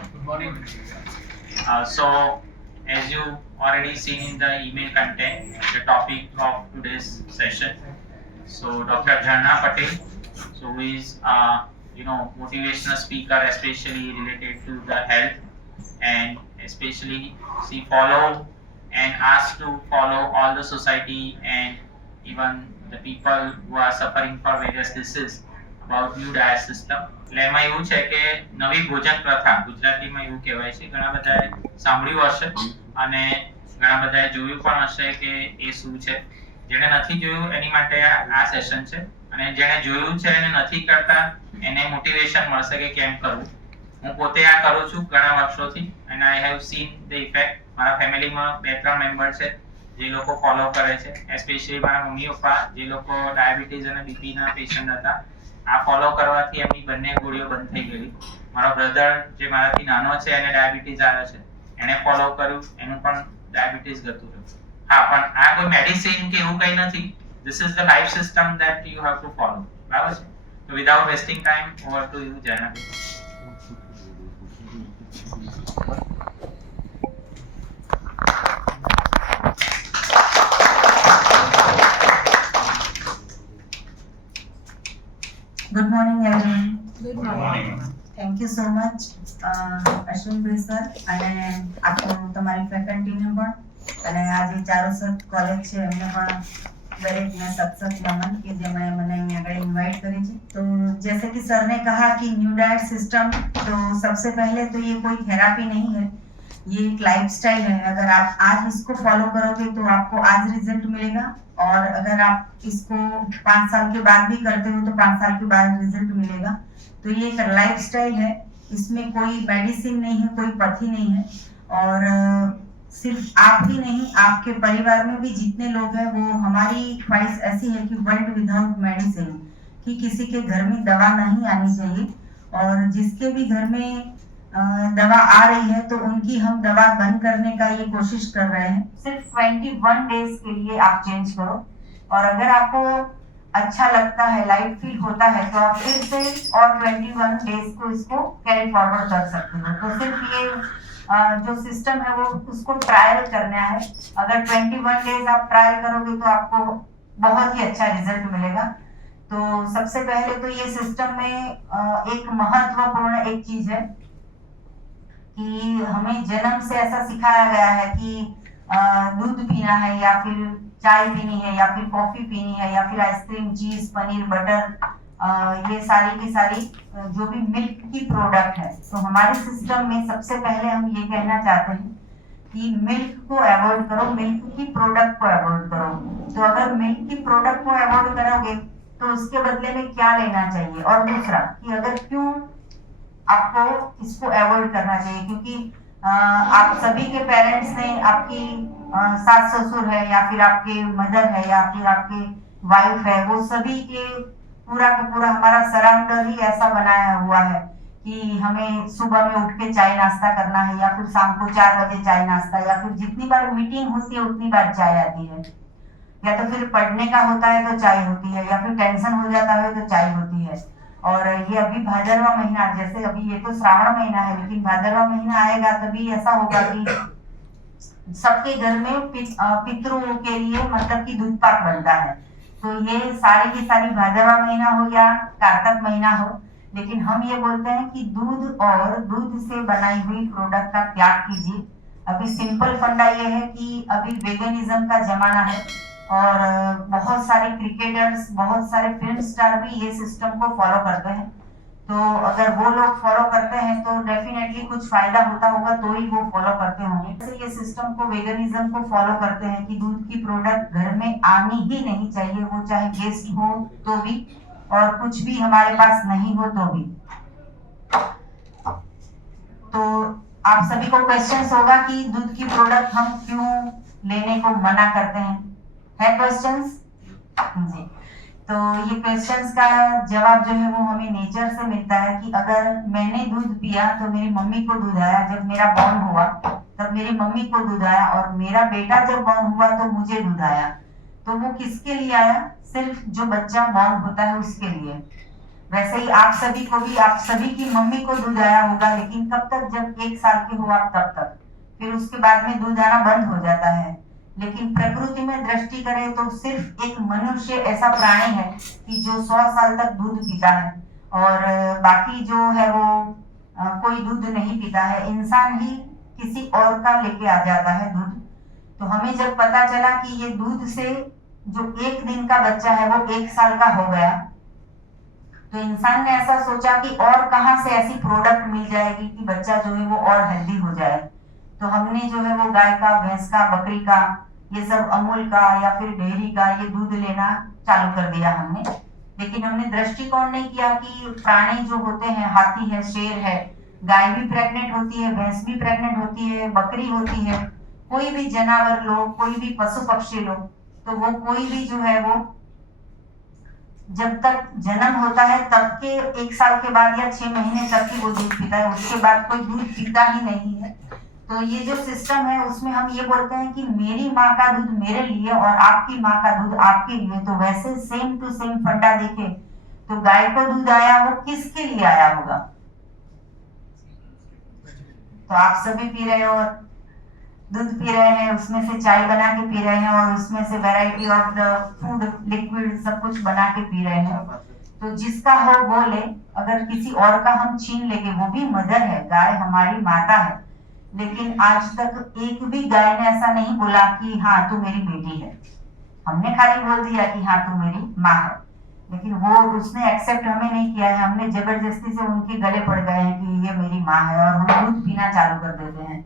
Good morning. So, as you already seen in the email content, the topic of today's session. So, Dr. Jharna Patel, so who is motivational speaker, especially related to the health, and especially she follow and asked to follow all the society and even the people who are suffering for various diseases about new diet system. એટલે એમાં એવું છે કે નવી ભોજન પ્રથા ગુજરાતીમાં એવું કહેવાય છે, ઘણા બધાએ સાંભળ્યું હશે અને ઘણા બધાએ જોયું પણ હશે કે એ શું છે. જેણે નથી જોયું એની માટે આ સેશન છે, અને જેણે જોયું છે અને નથી કરતા એને મોટિવેશન મળશે કે કેમ કરવું. હું પોતે આ કરું છું ઘણા વર્ષોથી, and I have seen the effect. મારા ફેમિલીમાં 2-3 મેમ્બર છે જે લોકો ફોલો કરે છે, એસ્પેશિયલી મારા મમ્મી પપ્પા જે લોકો ડાયાબિટીસ અને બીપીના પેશન્ટ હતા. આ ફોલો કરવાથી એમની બંને ગોળીઓ બંધ થઈ ગઈ. મારો બ્રધર જે મારાથી નાનો છે એને ડાયાબિટીસ આવ્યો છે, એણે ફોલો કર્યું, એનું પણ ડાયાબિટીસ ગતું રહ્યું. હા, પણ આ કોઈ મેડિસિન કે એવું કંઈ નથી. This is the life system that you have to follow. બરાબર છે? So without wasting time, over to you, Jana. Good morning, everyone. Good morning. Thank you so much, Ashwinbhai sir, અને આખું તમારી ફેકલ્ટીને પણ, અને આ જે ચારુસત કોલેજ છે એમને પણ દરેકને સતસત નમન કે જેમણે મને અહીં આગળ ઇન્વાइट કરી છે. तो जैसे कि सर ने कहा कि न्यू डाइट सिस्टम, तो सबसे पहले तो ये कोई थेरापी नहीं है, ये एक लाइफस्टाइल है. अगर आप आज इसको फॉलो करोगे तो आपको आज रिजल्ट मिलेगा, और अगर आप इसको 5 साल के बाद भी करते हो तो 5 साल के बाद रिजल्ट मिलेगा. तो ये एक लाइफस्टाइल है, इसमें कोई मेडिसिन नहीं है, कोई पथ्य नहीं है. और सिर्फ आप ही नहीं, आपके परिवार में भी जितने लोग हैं, वो हमारी ख्वाहिश ऐसी है कि वर्ल्ड विदाउट मेडिसिन, कि किसी के घर में दवा नहीं आनी चाहिए. और जिसके भी घर में दवा आ रही है तो उनकी हम दवा बंद करने का ये कोशिश कर रहे हैं. सिर्फ 21 डेज के लिए आप चेंज करो, और अगर आपको अच्छा लगता है, लाइट फील होता है, तो आप फिर से और 21 डेज को इसको कैरी फॉरवर्ड कर सकते हो. तो सिर्फ ये जो सिस्टम है वो उसको ट्रायल करना है. अगर 21 डेज आप ट्रायल करोगे तो आपको बहुत ही अच्छा रिजल्ट मिलेगा. तो सबसे पहले तो ये सिस्टम में एक महत्वपूर्ण एक चीज है कि हमें जन्म से ऐसा सिखाया गया है कि दूध पीना है, या फिर चाय पीनी है, या फिर कॉफी पीनी है, या फिर आइसक्रीम, चीज, पनीर, बटर, ये सारी की सारी जो भी मिल्क की प्रोडक्ट है. तो हमारे सिस्टम में सबसे पहले हम ये कहना चाहते हैं कि मिल्क को अवॉइड करो, मिल्क की प्रोडक्ट को अवॉइड करो. तो अगर मिल्क की प्रोडक्ट को अवॉइड करोगे तो उसके बदले में क्या लेना चाहिए. और दूसरा कि अगर क्यों आपको इसको अवॉइड करना चाहिए, क्योंकि आप सभी के पेरेंट्स ने, आपकी सास ससुर है, या फिर आपके मदर है, या फिर आपके वाइफ है, वो सभी के पूरा का पूरा हमारा सराउंडर ही ऐसा बनाया हुआ है कि हमें सुबह में उठ के चाय नाश्ता करना है, या फिर शाम को 4 बजे चाय नाश्ता, या फिर जितनी बार मीटिंग होती है उतनी बार चाय आती है, या तो फिर पढ़ने का होता है तो चाय होती है, या फिर टेंशन हो जाता है तो चाय होती है. और ये अभी भादरवा महीना, जैसे अभी ये तो श्रावण महीना है, लेकिन भादरवा महीना आएगा तभी ऐसा होगा कि सबके घर में पितरों के लिए मतलब कि दूध पाक बनता है. तो ये सारी की सारी भादरवा महीना हो या कार्तिक महीना हो, लेकिन हम ये बोलते हैं कि दूध और दूध से बनाई हुई प्रोडक्ट का त्याग कीजिए. अभी सिंपल फंडा ये है कि अभी वेगनिज्म का जमाना है, और बहुत सारे क्रिकेटर्स, बहुत सारे फिल्म स्टार भी ये सिस्टम को फॉलो करते हैं. तो अगर वो लोग फॉलो करते हैं तो डेफिनेटली कुछ फायदा होता होगा, तो ही वो फॉलो करते होंगे. जैसे ये सिस्टम को, वेगनिज्म को फॉलो करते हैं कि दूध की प्रोडक्ट घर में आनी ही नहीं चाहिए, वो चाहे गेस्ट हो तो भी, और कुछ भी हमारे पास नहीं हो तो भी. तो आप सभी को क्वेश्चंस होगा कि दूध की प्रोडक्ट हम क्यों लेने को मना करते हैं. है क्वेश्चंस जी? तो ये क्वेश्चंस का जवाब जो है वो हमें नेचर से मिलता है कि अगर मैंने दूध पिया तो मेरी मम्मी को दूध आया, जब मेरा बॉर्न हुआ तब मेरी मम्मी को दूध आया, और मेरा बेटा जब बॉर्न हुआ तो मुझे दूध आया. तो वो किसके लिए आया? सिर्फ जो बच्चा बॉर्न होता है उसके लिए. वैसे ही आप सभी को भी, आप सभी की मम्मी को दूध आया होगा, लेकिन कब तक, जब 1 साल के हो आप तब तक, फिर उसके बाद में दूध आना बंद हो जाता है। लेकिन प्रकृति में दृष्टि करें तो सिर्फ एक मनुष्य ऐसा प्राणी है कि जो 100 साल तक दूध पीता है, और बाकी जो है वो कोई दूध नहीं पीता है। इंसान ही किसी और का लेके आ जाता है दूध। तो हमें जब पता चला कि ये दूध से जो 1 दिन का बच्चा है वो 1 साल का हो गया, तो इंसान ने ऐसा सोचा कि और कहां से ऐसी प्रोडक्ट मिल जाएगी कि बच्चा जो है वो और हेल्दी हो जाए। तो हमने जो है वो गाय का, भैंस का, बकरी का, ये सब अमूल का या फिर डेयरी का ये दूध लेना चालू कर दिया हमने। लेकिन हमने दृष्टिकोण नहीं किया कि प्राणी जो होते हैं, हाथी है, शेर है, गाय भी प्रेग्नेंट होती है, भैंस भी प्रेग्नेंट होती है, बकरी होती है, कोई भी जानवर लो, कोई भी पशु पक्षी लो, तो वो कोई भी जो है वो जब तक जन्म होता है तब के 1 साल के बाद या 6 महीने तक ही वो दूध पीता है, उसके बाद कोई दूध पीता ही नहीं है। तो ये जो सिस्टम है उसमें हम ये बोलते हैं कि मेरी माँ का दूध मेरे लिए और आपकी माँ का दूध आपके लिए। तो वैसे सेम टू सेम फंडा देखे तो गाय को दूध आया वो किसके लिए आया होगा? तो आप सभी पी रहे हो, दूध पी रहे हैं, उसमें से चाय बना के पी रहे हैं और उसमें से variety of the food liquid सब कुछ बना के पी रहे हैं। तो जिसका हो वो ले, अगर किसी और का हम छीन लेंगे, वो भी मदर है, गाय हमारी माता है। लेकिन आज तक एक भी गाय ने ऐसा नहीं बोला कि हाँ तू मेरी बेटी है। हमने खाली बोल दिया कि हाँ तू मेरी माँ है, लेकिन वो उसने एक्सेप्ट हमें नहीं किया है। हमने जबरदस्ती से उनके गले पड़ गए हैं कि ये मेरी माँ है और हम दूध पीना चालू कर देते हैं।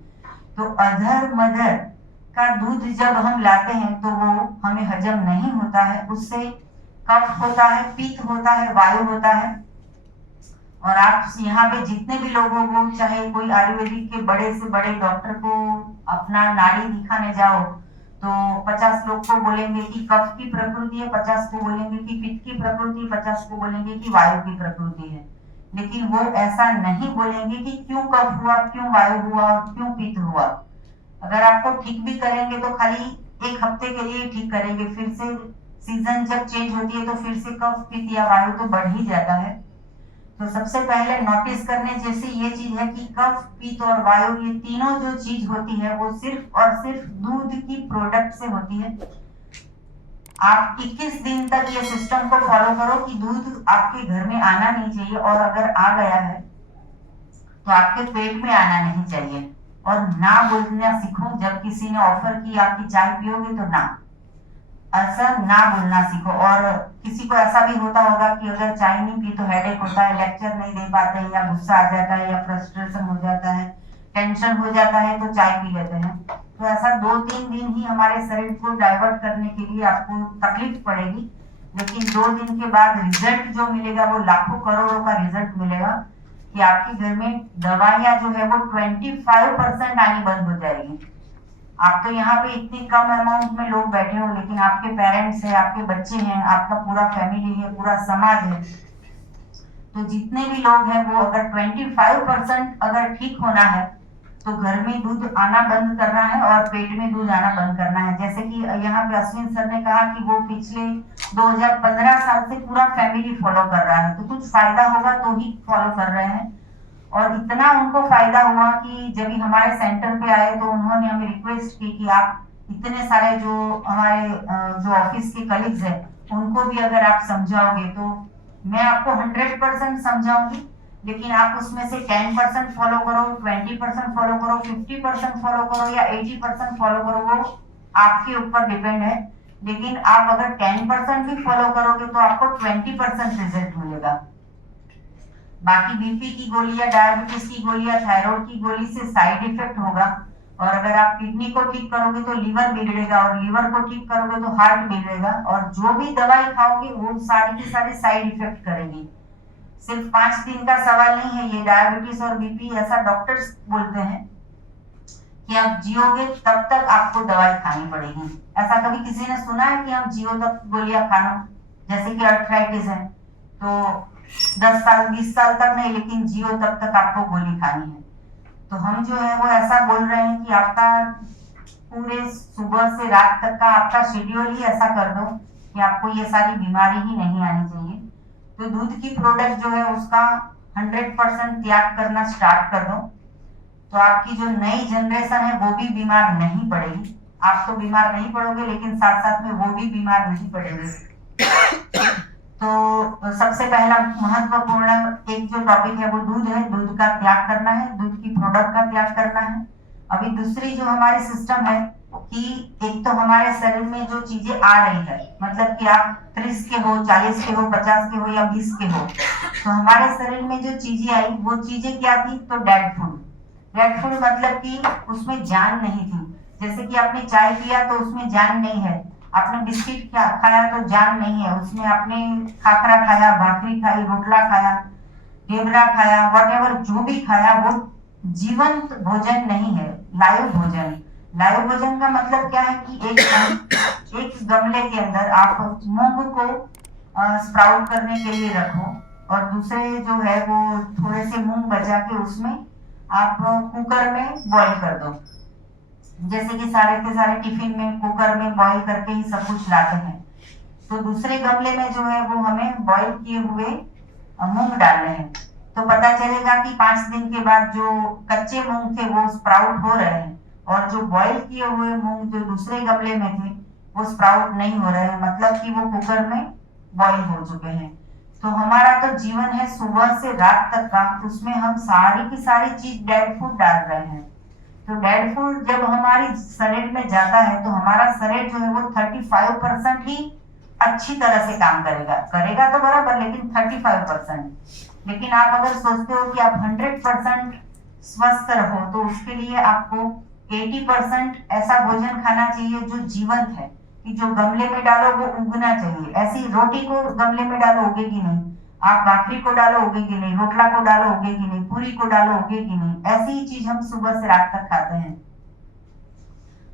तो अधर मदर का दूध जब हम लाते हैं तो वो हमें हजम नहीं होता है, उससे कफ होता है, पित्त होता है, वायु होता है। और आप यहाँ पे जितने भी लोगों को, चाहे कोई आयुर्वेदिक के बड़े से बड़े डॉक्टर को अपना नाड़ी दिखाने जाओ तो 50 लोग को बोलेंगे कि कफ की प्रकृति है, 50 को बोलेंगे कि पित्त की प्रकृति, 50 को बोलेंगे कि वायु की प्रकृति है। लेकिन वो ऐसा नहीं बोलेंगे कि क्यों कफ हुआ, क्यों वायु हुआ और क्यों पित्त हुआ। अगर आपको ठीक भी करेंगे तो खाली 1 हफ्ते के लिए ठीक करेंगे, फिर से सीजन जब चेंज होती है तो फिर से कफ, पित्त या वायु तो बढ़ ही जाता है। तो सबसे पहले नोटिस करने जैसी ये चीज है कि कफ, पित्त और वायु, ये तीनों जो चीज होती है वो सिर्फ और सिर्फ दूध की प्रोडक्ट से होती है। आप 21 दिन तक ये सिस्टम को फॉलो करो कि दूध आपके घर में आना नहीं चाहिए, और अगर आ गया है तो आपके पेट में आना नहीं चाहिए। और ना बोलना सीखो, जब किसी ने ऑफर की आपकी चाय पियोगे तो ना, ऐसा ना बोलना सीखो। और किसी को ऐसा भी होता होगा कि अगर चाय नहीं पी तो हेडेक होता है, लेक्चर नहीं दे पाते हैं, या गुस्सा आ जाता है, या फ्रस्ट्रेशन हो जाता है, टेंशन हो जाता है, तो चाय पी लेते हैं। तो ऐसा 2-3 दिन ही हमारे शरीर को डाइवर्ट करने के लिए आपको तकलीफ पड़ेगी, लेकिन 2 दिन के बाद रिजल्ट जो मिलेगा वो लाखों करोड़ों का रिजल्ट मिलेगा कि आपके घर में दवाइयां जो है वो 25% आनी बंद हो जाएगी। आप तो यहाँ पे इतनी कम अमाउंट में लोग बैठे हो, लेकिन आपके पेरेंट्स है, आपके बच्चे हैं, आपका पूरा फैमिली है, पूरा समाज है। तो जितने भी लोग हैं वो अगर 25% अगर ठीक होना है तो घर में दूध आना बंद करना है और पेट में दूध आना बंद करना है। जैसे कि यहाँ पे अश्विन सर ने कहा कि वो पिछले 2015 साल से पूरा फैमिली फॉलो कर रहा है, तो कुछ फायदा होगा तो ही फॉलो कर रहे हैं। और इतना उनको फायदा हुआ कि जब हमारे सेंटर पे आए तो उन्होंने हमें रिक्वेस्ट की कि आप इतने सारे जो हमारे जो ऑफिस के कलीग्स हैं उनको भी अगर आप समझाओगे तो मैं आपको 100% समझाऊंगी, लेकिन आप उसमें से 10% फॉलो करो, 20% फॉलो करो, 50% फॉलो करो या 80% फॉलो करो, वो आपके ऊपर डिपेंड है। लेकिन आप अगर 10% भी फॉलो करोगे तो आपको 20% रिजल्ट मिलेगा। बाकी बीपी की गोली या डायबिटीज की गोली या थायराइड की गोली से साइड इफेक्ट होगा, और अगर आप किडनी को ठीक करोगे तो लीवर बिगड़ेगा, और लीवर को ठीक करोगे तो हार्ट बिगड़ेगा, और जो भी दवाई खाओगे वो सारी की सारी साइड इफेक्ट करेगी। सिर्फ 5 दिन का सवाल नहीं है ये डायबिटीज और बीपी, ऐसा डॉक्टर्स बोलते हैं कि आप जियोगे तब तक आपको दवाई खानी पड़ेगी। ऐसा कभी किसी ने सुना है कि हम जियो तक गोलियां खाना? जैसे कि अर्थराइटिस है तो 10 साल 20 साल तक नहीं, लेकिन जियो तब तक आपको गोली खानी है। तो हम जो है वो ऐसा बोल रहे हैं कि आपका पूरे सुबह से रात तक का आपका शेड्यूल ही ऐसा कर दो कि आपको ये सारी बीमारी ही नहीं आनी चाहिए। तो तो दूध की प्रोडक्ट जो है उसका 100% त्याग करना स्टार्ट कर दो, तो आपकी जो नई जनरेशन है वो भी बीमार नहीं पड़ेगी। आप तो बीमार नहीं पड़ोगे, लेकिन साथ साथ में वो भी बीमार नहीं पड़ेंगे। तो सबसे पहला महत्वपूर्ण एक जो टॉपिक है वो दूध है, दूध का त्याग करना है, दूध की प्रोडक्ट का त्याग करना है। अभी दूसरी जो हमारी सिस्टम है कि एक तो हमारे शरीर में जो चीजें आ रही है, मतलब कि आप 30 के हो, 40 के हो, 50 के हो या 20 के हो, तो हमारे शरीर में जो चीजें आई वो चीजें क्या थी? तो डेड फूड। डेड फूड मतलब कि उसमें जान नहीं थी। जैसे कि आपने चाय पिया तो उसमें जान नहीं है, आपने बिस्किट खाया तो जान नहीं है उसमें, आपने खाखरा खाया, भाकरी खाई, रोटला खाया, ढेबरा खाया, वॉटेवर जो भी खाया वो जीवंत भोजन नहीं है, लाइव भोजन। लाइव भोजन का मतलब क्या है कि एक गमले के अंदर आप मूंग को स्प्राउट करने के लिए रखो, और दूसरे जो है वो थोड़े से मूंग बचा के उसमें आप कुकर में बॉईल कर दो। जैसे कि सारे के सारे टिफिन में कुकर में बॉईल करके ही सब कुछ लाते हैं, तो दूसरे गमले में जो है वो हमें बॉईल किए हुए मूंग डालने हैं। तो पता चलेगा कि 5 दिन के बाद जो कच्चे मूंग थे वो स्प्राउट हो रहे हैं, और जो बॉईल किए हुए मूंग जो दूसरे गमले में थे वो स्प्राउट नहीं हो रहे हैं, मतलब कि वो कुकर में बॉईल हो चुके हैं। तो हमारा तो जीवन है सुबह से रात तक का, उसमें हम सारी की सारी चीज डेड फूड डाल रहे हैं। तो डेड फूड जब हमारी शरीर में जाता है तो हमारा शरीर जो है वो 35% ही अच्छी तरह से काम करेगा तो बराबर, लेकिन 35%। लेकिन आप अगर सोचते हो कि आप 100% स्वस्थ रहो, तो उसके लिए आपको 80% ऐसा भोजन खाना चाहिए जो जीवंत है, कि जो गमले में डालो वो उगना चाहिए। ऐसी रोटी को गमले में डालो उगेगी नहीं, आप भाकरी को डालो उगेगी नहीं, रोटला को डालो उगेगी नहीं, पूरी को डालो उगेगी नहीं। ऐसी ही चीज हम सुबह से रात तक खाते हैं।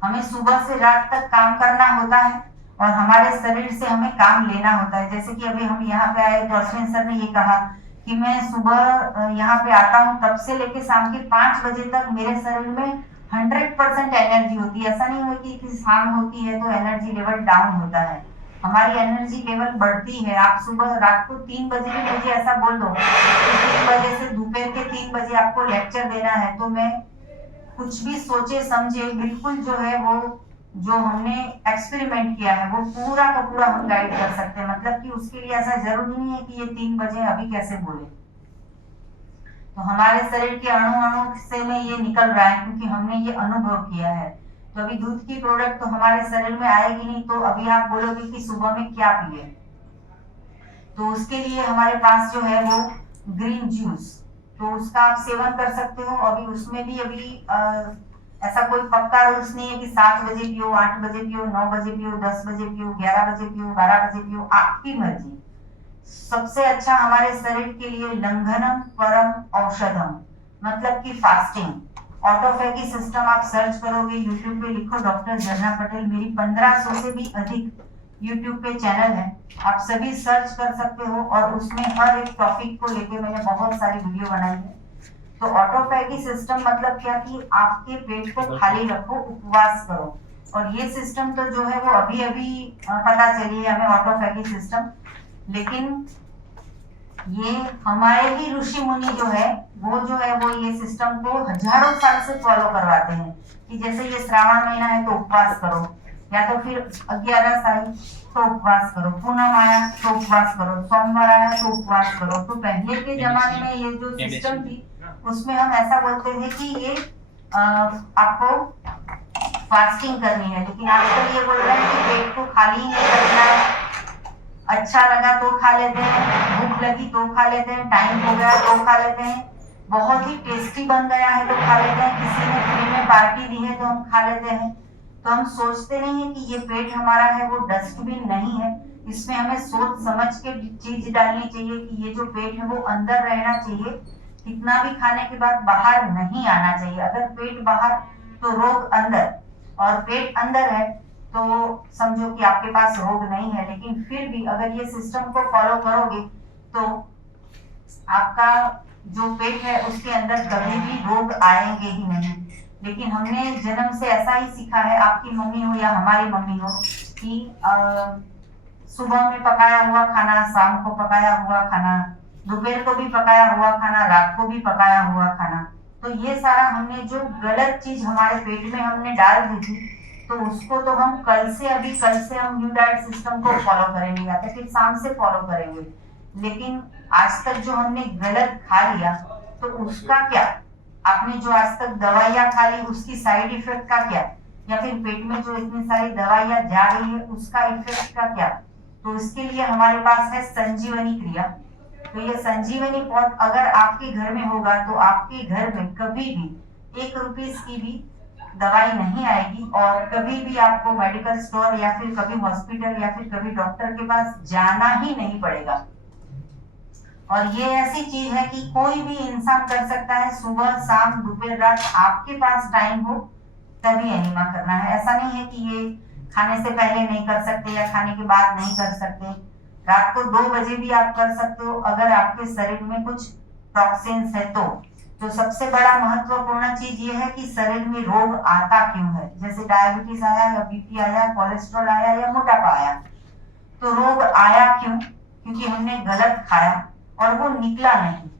हमें सुबह से रात तक काम करना होता है और हमारे शरीर से हमें काम लेना होता है। जैसे कि अभी हम यहाँ पे आए तो अश्विन सर ने ये कहा कि मैं सुबह यहाँ पे आता हूँ तब से लेके शाम के 5 बजे तक मेरे शरीर में 100% एनर्जी होती है। ऐसा नहीं है कि शाम होती है तो एनर्जी लेवल डाउन होता है, हमारी एनर्जी लेवल बढ़ती है। आप सुबह रात को 3 बजे भी मुझे ऐसा बोल दो कि 3 बजे से दोपहर के 3 बजे आपको लेक्चर देना है, तो मैं कुछ भी सोचे समझे बिल्कुल जो है वो जो हमने एक्सपेरिमेंट किया है वो पूरा का पूरा हम गाइड कर सकते हैं। मतलब कि उसके लिए ऐसा जरूरी नहीं है कि ये 3 बजे अभी कैसे बोले। तो हमारे शरीर के अणु अणु से में ये निकल रहा है क्योंकि हमने ये अनुभव किया है। तो अभी दूध की प्रोडक्ट तो हमारे शरीर में आएगी नहीं, तो अभी आप बोलोगे कि सुबह में क्या पिए, तो उसके लिए हमारे पास जो है वो ग्रीन जूस, तो उसका आप सेवन कर सकते हो। अभी उसमें भी अभी ऐसा कोई पक्का रूल्स नहीं है कि 7 बजे पियो, 8 बजे पियो, 9 बजे पियो, 10 बजे पियो, 11 बजे पियो, 12 बजे पियो, आपकी मर्जी। सबसे अच्छा हमारे शरीर के लिए लंघनम परम औषधम, मतलब कि फास्टिंग। ऑटोफैगी सिस्टम आप सर्च करोगे, यूट्यूब पे लिखो डॉक्टर झरना पटेल, मेरी 1500 से भी अधिक यूट्यूब पे चैनल है, आप सभी सर्च कर सकते हो, और उसमें हर एक टॉपिक को लेके मैंने बहुत सारी वीडियो बनाई है। तो ऑटोफैगी सिस्टम मतलब क्या कि आपके पेट को खाली रखो, उपवास करो, और ये सिस्टम तो जो है वो अभी अभी पता चली है हमें ऑटोफैगी सिस्टम, लेकिन ये हमारे ही ऋषि मुनि जो है वो ये सिस्टम को हजारों साल से फॉलो करवाते हैं कि जैसे ये श्रावण महीना है तो उपवास करो, या तो फिर 11 आई तो उपवास करो, पूनम आया तो उपवास करो, सोमवार आया तो उपवास करो। तो पहले के जमाने में ये जो सिस्टम थी उसमें हम ऐसा बोलते थे कि ये आपको फास्टिंग करनी है, लेकिन आजकल ये बोल रहे हैं कि पेट को खाली नहीं रखना है, अच्छा लगा तो खा लेते हैं, भूख लगी तो खा लेते हैं, टाइम हो गया तो खा लेते हैं, बहुत ही टेस्टी बन गया है तो खा लेते हैं, किसी ने फ्री में पार्टी दी है तो हम खा लेते हैं। तो हम सोचते नहीं है कि ये पेट हमारा है वो डस्टबिन नहीं है, इसमें हमें सोच समझ के चीज डालनी चाहिए कि ये जो पेट है वो अंदर रहना चाहिए, कितना भी खाने के बाद बाहर नहीं आना चाहिए। अगर पेट बाहर तो रोग अंदर, और पेट अंदर है तो समझो कि आपके पास रोग नहीं है। लेकिन फिर भी अगर ये सिस्टम को फॉलो करोगे तो आपका जो पेट है उसके अंदर कभी भी रोग आएंगे ही नहीं। लेकिन हमने जन्म से ऐसा ही सीखा है, आपकी मम्मी हो या हमारी मम्मी हो, कि सुबह में पकाया हुआ खाना, शाम को पकाया हुआ खाना, दोपहर को भी पकाया हुआ खाना, रात को भी पकाया हुआ खाना। तो ये सारा हमने जो गलत चीज हमारे पेट में हमने डाल दी थी, तो उसको तो हम कल से हम न्यू डाइट सिस्टम को फॉलो करेंगे या फिर शाम से फॉलो करेंगे। लेकिन आज तक जो हमने गलत खा लिया, तो उसका क्या? आपने जो आज तक दवाइयां खा ली, उसकी साइड इफेक्ट का क्या? या फिर पेट में जो इतनी सारी दवाइयां जा रही है, उसका इफेक्ट का क्या? तो इसके लिए हमारे पास है संजीवनी क्रिया। तो ये संजीवनी पॉट अगर आपके घर में होगा, तो आपके घर में कभी भी 1 रुपीस की भी दवाई नहीं आएगी, और कभी भी आपको मेडिकल स्टोर या फिर कभी हॉस्पिटल या फिर कभी डॉक्टर के पास जाना ही नहीं पड़ेगा। और ये ऐसी चीज है कि कोई भी इंसान कर सकता है, सुबह शाम दोपहर रात, आपके पास टाइम हो तभी एनिमा करना है। ऐसा नहीं है कि ये खाने से पहले नहीं कर सकते या खाने के बाद नहीं कर सकते। रात को 2 बजे भी आप कर सकते हो, अगर आपके शरीर में कुछ टॉक्सिन्स है तो सबसे बड़ा महत्वपूर्ण चीज ये है कि शरीर में रोग आता क्यों है। जैसे डायबिटीज आया या बीपी आया, कोलेस्ट्रॉल आया या मोटापा आया, तो रोग आया क्यों? क्योंकि हमने गलत खाया और वो निकला नहीं।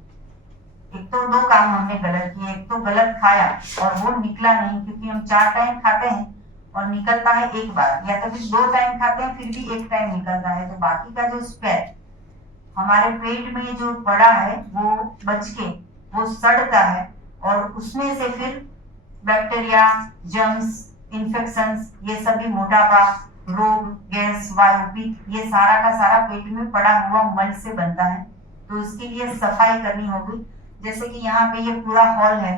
एक तो 2 काम हमने गलत किए, एक तो गलत खाया और वो निकला नहीं, क्योंकि हम 4 टाइम खाते हैं और निकलता है 1 बार, या तो फिर 2 टाइम खाते हैं फिर भी 1 टाइम निकलता है। तो बाकी का जो स्पेयर हमारे पेट में जो पड़ा है, वो बच के वो सड़ता है, और उसमें से फिर बैक्टीरिया, जर्म्स, इन्फेक्शंस, ये सभी मोटापा, रोग, गैस, वायु, पित्त, ये सारा का सारा पेट में पड़ा हुआ मल से बनता है। तो इसके लिए सफाई करनी होगी। जैसे कि यहाँ पे ये पूरा हॉल है,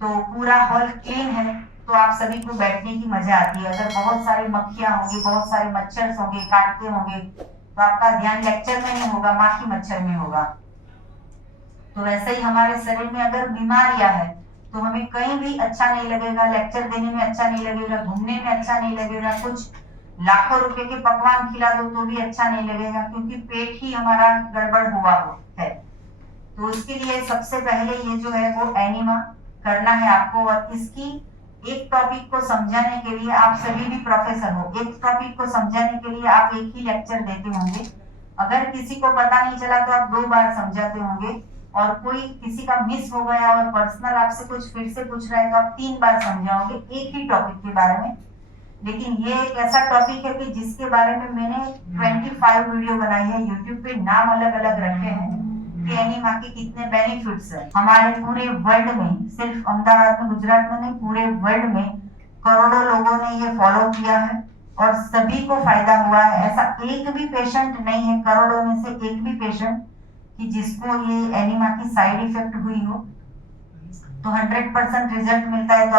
तो पूरा हॉल क्लीन है, तो आप सभी को बैठने की मजा आती है। अगर बहुत सारी मक्खियां होंगी, बहुत सारे मच्छर होंगे, काटते होंगे, तो आपका ध्यान लेक्चर में नहीं होगा, माखी मच्छर में होगा। तो वैसे ही हमारे शरीर में अगर बीमारियां है, तो हमें कहीं भी अच्छा नहीं लगेगा, लेक्चर देने में अच्छा नहीं लगेगा, घूमने में अच्छा नहीं लगेगा, कुछ लाखों रुपए के पकवान खिला दो तो भी अच्छा नहीं लगेगा, क्योंकि पेट ही हमारा गड़बड़ हुआ है। तो उसके लिए सबसे पहले ये जो है वो एनिमा करना है आपको। और इसकी एक टॉपिक को समझाने के लिए आप सभी भी प्रोफेसर हो, एक टॉपिक को समझाने के लिए आप एक ही लेक्चर देते होंगे। अगर किसी को पता नहीं चला तो आप 2 बार समझाते होंगे, और कोई किसी का मिस हो गया और पर्सनल आपसे कुछ फिर से पूछ रहा है तो आप 3 बार समझाओगे एक ही टॉपिक के बारे में। लेकिन ये एक ऐसा टॉपिक है कि जिसके बारे में मैंने 25 वीडियो बनाई है, यूट्यूब पे नाम अलग अलग रखे हैं कि एनिमा के कितने बेनिफिट्स है। हमारे पूरे वर्ल्ड में, सिर्फ अहमदाबाद में, गुजरात में नहीं, पूरे वर्ल्ड में करोड़ों लोगों ने ये फॉलो किया है और सभी को फायदा हुआ है। ऐसा एक भी पेशेंट नहीं है, करोड़ों में से एक भी पेशेंट कि जिसको ये एनिमा की साइड इफेक्ट हुई हो। तो 100% रिजल्ट मिलता है। तो